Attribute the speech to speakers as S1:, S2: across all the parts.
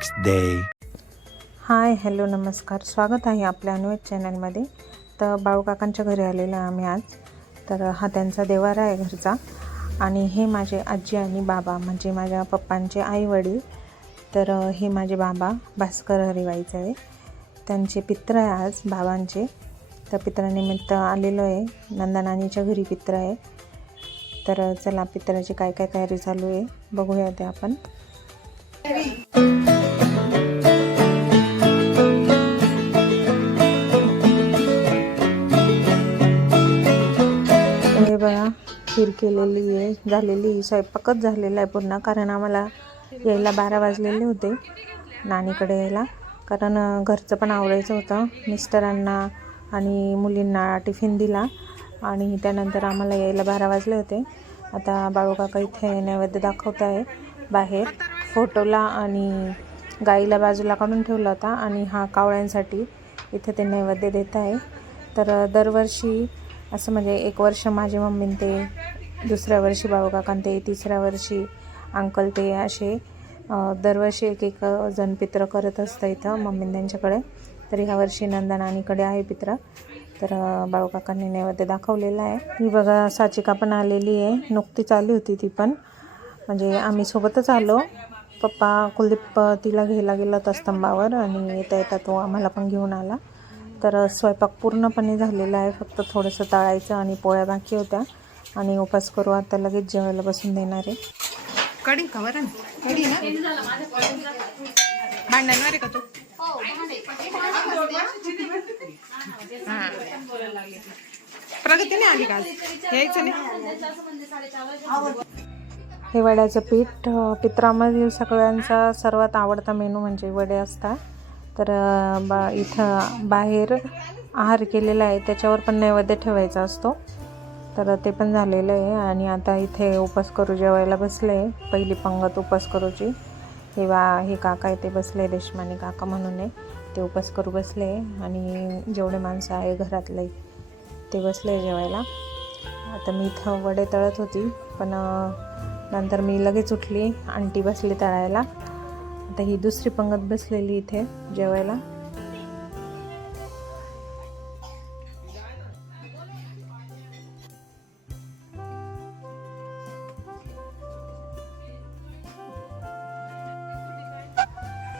S1: next day.
S2: Hi hello नमस्कार. स्वागत आहे आपल्या अनुवेद चॅनलमध्ये तर बाळूकाकांच्या घरी आलेलो आहे आम्ही आज. तर हा त्यांचा देवारा आहे घरचा. आणि हे माझे आजी आणि बाबा म्हणजे माझ्या पप्पांचे आई वडील. तर हे माझे बाबा भास्कर हरिवाईचे आहे. त्यांचे पित्र आहे आज बाबांचे. तर पित्रानिमित्त आलेलो आहे. नंदनानीच्या घरी पित्र आहे. तर चला पित्राची काय काय तयारी चालू आहे बघूया ते आपण. खीर केलेली आहे झालेली स्वयंपाकच झालेला आहे पूर्ण कारण आम्हाला यायला बारा वाजलेले होते नानीकडे यायला. कारण घरचं पण आवडायचं होतं मिस्टरांना आणि मुलींना टिफिन दिला आणि त्यानंतर आम्हाला यायला बारा वाजले होते. आता बाळूकाका इथे नैवेद्य दाखवत आहे बाहेर. फोटोला आणि गाईला बाजूला काढून ठेवला होता आणि हा कावळ्यांसाठी इथे ते नैवेद्य देत आहे. तर दरवर्षी असं म्हणजे एक वर्ष माझी मम्मी ते दुसऱ्या वर्षी बाळूकाका ते तिसऱ्या वर्षी अंकल ते असे दरवर्षी एक एक जण पित्र करत असतं इथं मम्मी त्यांच्याकडे. तर ह्या वर्षी नंदनानीकडे आहे पित्र. तर अं, बाळूकाकांनी नैवेद्य दाखवलेला आहे. ही बघा साचिका पण आलेली आहे. नुकतीच आली होती ती पण. म्हणजे आम्ही सोबतच आलो. पप्पा कुलदीप तिला घ्यायला गेला होता स्तंभावर आणि येता येता तो आम्हाला पण घेऊन आला. तर स्वयंपाक पूर्णपणे झालेला आहे. फक्त थोडंसं तळायचं आणि पोळ्या बाकी होत्या. आणि उपास करू आता लगेच जेवायला बसून देणार आहे.
S3: कढी का बरं कढी ना. भांडणवर आहे का तू? हा. प्रगती नाही आली का आज? यायचं नाही.
S2: हे वड्याचं पीठ पित्रामधील सगळ्यांचा सर्वात आवडता मेनू म्हणजे वडे असतात. तर बा इथं बाहेर आहार केलेला आहे त्याच्यावर पण नैवेद्य ठेवायचा असतो. तर ते पण झालेलं आहे आणि आता इथे उपास करू जेवायला बसले पहिली पंगत उपास करूची. हे वा हे काका आहे ते बसले देशमाने काका म्हणून आहे. ते उपास करू बसले आणि जेवढे माणसं आहे घरातले ते बसले जेवायला. आता मी इथं वडे तळत होती पण नंतर मी लगेच उठली आंटी बसली तळायला. आता ही दुसरी पंगत बसलेली इथे जेवायला.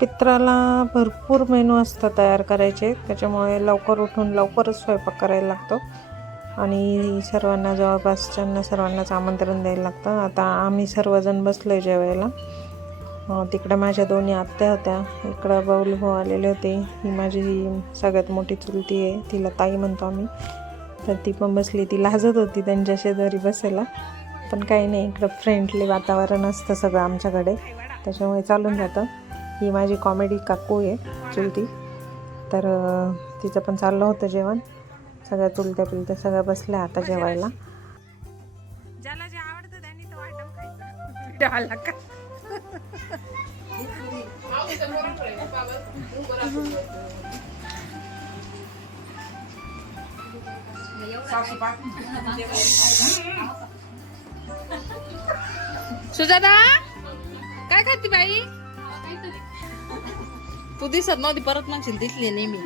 S2: पित्राला भरपूर मेनू असतात तयार करायचे त्याच्यामुळे लवकर उठून लवकरच स्वयंपाक करायला लागतो. आणि सर्वांना जवळपासच्यांना सर्वांनाच आमंत्रण द्यायला लागतं. आता आम्ही सर्वजण बसलो आहे जेवायला. तिकडं माझ्या दोन्ही आत्या होत्या. इकडं बाऊल भाऊ आलेले होते. ही माझी सगळ्यात मोठी चुलती आहे. तिला ताई म्हणतो आम्ही. तर ती पण बसली. ती लाजत होती त्यांच्या शेजारी बसायला. पण काही नाही इकडं फ्रेंडली वातावरण असतं सगळं आमच्याकडे. त्याच्यामुळे चालून जातं. ही माझी कॉमेडी काकू आहे चुलती. तर तिचं पण चाललं होतं जेवण. सगळ्या चुलत्या पिलत्या सगळ्या बसल्या आता जेवायला.
S3: ज्याला जे आवडतं त्यांनी तो आयटम खायचा. सुजाता काय खाती बाई तू दिसत नव्हती परत म्हणशील दिसली नेहमी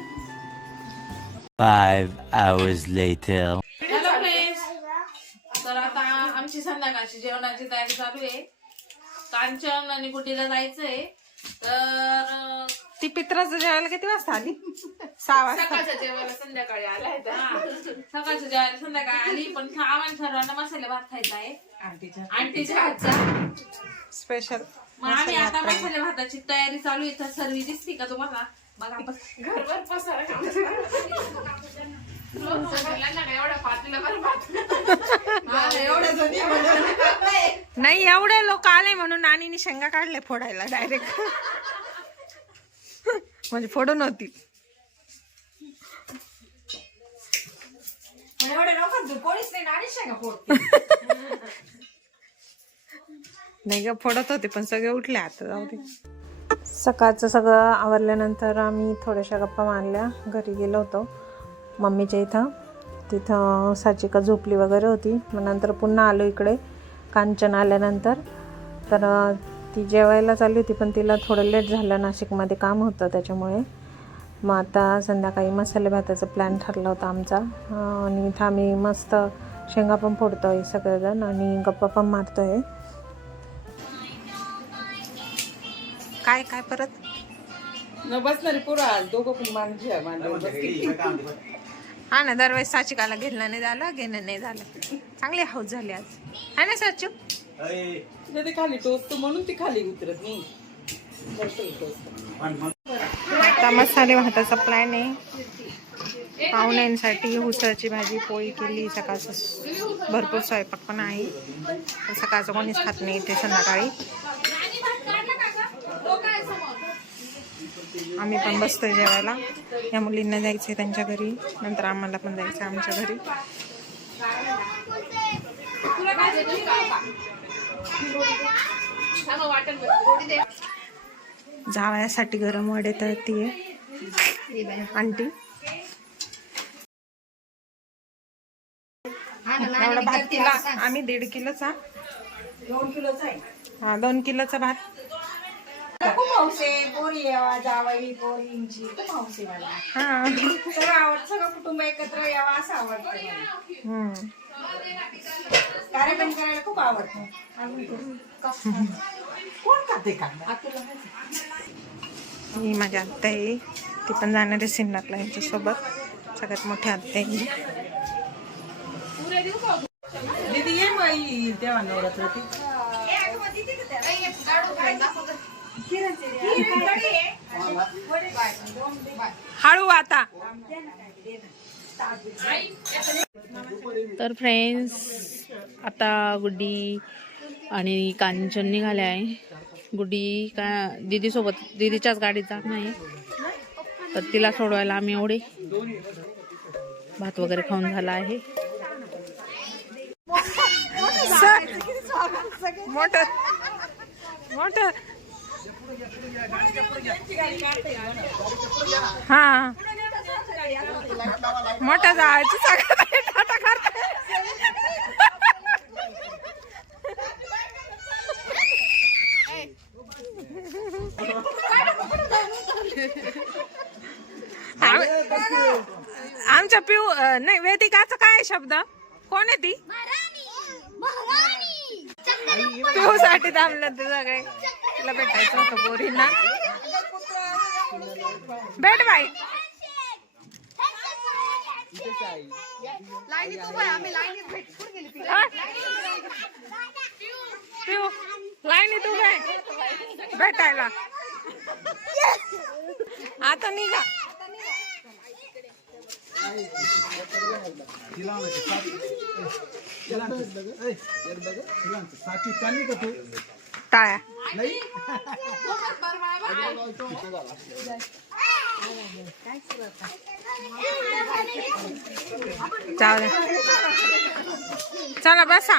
S1: Five hours later.
S3: Hello friends तर आता आमची संध्याकाळची जेवणाची तयारी चालू आहे कांचन आणि जायचंय तर
S2: ती पित्राचं जेवायला किती वाजता आली? सहा वाजता.
S3: सकाळच्या जेवायला संध्याकाळी आलाय तर हा. सकाळच्या जेवायला संध्याकाळी आली पण आम्हाला सर्वांना मसाले भात खायचा आहे. आंटीच्या हातचा.
S2: स्पेशल
S3: मग आम्ही आता मसाले भाताची तयारी चालू आहे तर सर्वी दिसते का तुम्हाला? बघा बस घरभर पसारा
S2: नाही एवढे लोक आले म्हणून नानीने शेंगा काढले फोडायला डायरेक्ट म्हणजे फोडून होती. नाही ग फोडत होते पण सगळे उठले आता जाऊ दे. सकाळचं सगळं आवरल्यानंतर आम्ही थोड्याशा गप्पा मारल्या घरी गेलो होतो. मम्मीच्या इथं. तिथं साचिका झोपली वगैरे होती. मग नंतर पुन्हा आलो इकडे कांचन आल्यानंतर. तर ती जेवायला चालली होती पण तिला थोडं लेट झालं नाशिकमध्ये काम होतं त्याच्यामुळे. मग आता संध्याकाळी मसाले भाताचा प्लॅन ठरला होता आमचा. आणि इथं आम्ही मस्त शेंगा पण फोडतो आहे सगळेजण आणि गप्पा पण मारतो आहे काय काय परत?
S4: न बसणारी पोरं आज दोघं पण माणसे मांडव
S2: हा ना दरवेळेस साचिकाला घेतलं नाही झालं घेणं नाही झालं. चांगली हाऊस झाली आज. आहे ना साचू?
S4: ते खाली टोचतो म्हणून ती खाली उतरत नाही.
S2: आता मसाले भाताचा प्लॅन आहे. पाहुण्यांसाठी उसळची भाजी पोळी केली सकाळचं भरपूर स्वयंपाक पण आहे. सकाळचं कोणीच खात नाही ते संध्याकाळी. आम्ही पण बसतोय जेवायला. या मुलींना जायचं आहे त्यांच्या घरी. नंतर आम्हाला पण जायचं आहे आमच्या घरी. जावयासाठी गरम वडे आहे आंटी? एवढा भात किलो. आम्ही दीड किलोचा
S4: दोन किलोचा.
S2: हा दोन किलोचा भात.
S4: खूप हौस आहे. पोरी यावा जावाई पोरींची. खूप हौस आहे मला.
S2: हा.
S4: सगळं आवडतं सगळं कुटुंब एकत्र यावं असं आवडतं मला.
S2: हम्म.
S4: कार्यक्रम करायला खूप आवडतं. कोण खाते का
S2: ही माझी आत्या आहे. ती पण जाणार आहे सिन्नरला यांच्यासोबत. सगळ्यात मोठी आत्या आहे ही.
S4: दीदी ये मग येईल तेव्हा नवरात्र ती
S2: हळू आता.
S3: तर फ्रेंड्स आता गुड्डी आणि कांचन निघाले आहे. गुड्डी का दीदीसोबत दीदीच्याच गाडीत जात नाही. तर तिला सोडवायला आम्ही एवढे. भात वगैरे खाऊन झाला आहे.
S2: मोठ मोठ. हा. मोठा जायचं आमच्या पिऊ नाही वेदिकाचा काय शब्द? कोण आहे ती? पिऊ साठी थांबलं ते सगळे. तिला भेटायचं होतं पोरींना. भेट बाई. हा? पिऊ लाईनी तू काय भेटायला. आता निघा. टाळ्या. दे. चला बसा.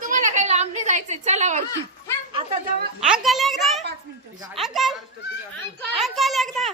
S3: तुम्हाला काय लांब नाही जायचंय. चला वरती.
S2: अंकल एकदा. अंकल. अंकल एकदा.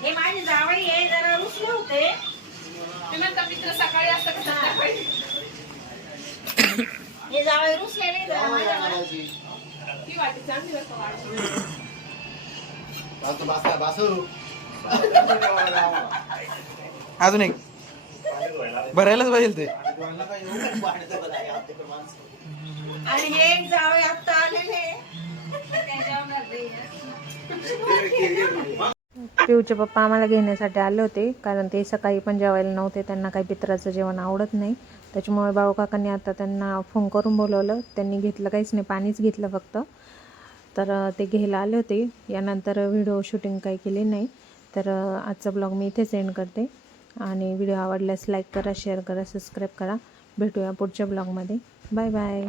S2: हे माझे जावई आहे जरा रुसले होते. हे. जावई रुसले नाही जरा माझ्यावर.
S5: अजून एक. भरायलाच पाहिजे ते.
S2: आणि हे एक जावई आता आलेले पिऊचे पप्पा आम्हाला घेण्यासाठी आले होते कारण ते सकाळी पण जेवायला नव्हते त्यांना काही पित्राचं जेवण आवडत नाही. त्याच्यामुळे बाळू काकांनी आता त्यांना फोन करून बोलवलं. त्यांनी घेतलं काहीच नाही पाणीच घेतलं फक्त. तर ते घ्यायला आले होते. यानंतर व्हिडिओ शूटिंग काही केली नाही. तर आजचा ब्लॉग मी इथेच एंड करते. आणि व्हिडिओ आवडल्यास लाईक करा शेअर करा सबस्क्राईब करा. भेटूया पुढच्या ब्लॉगमध्ये बाय बाय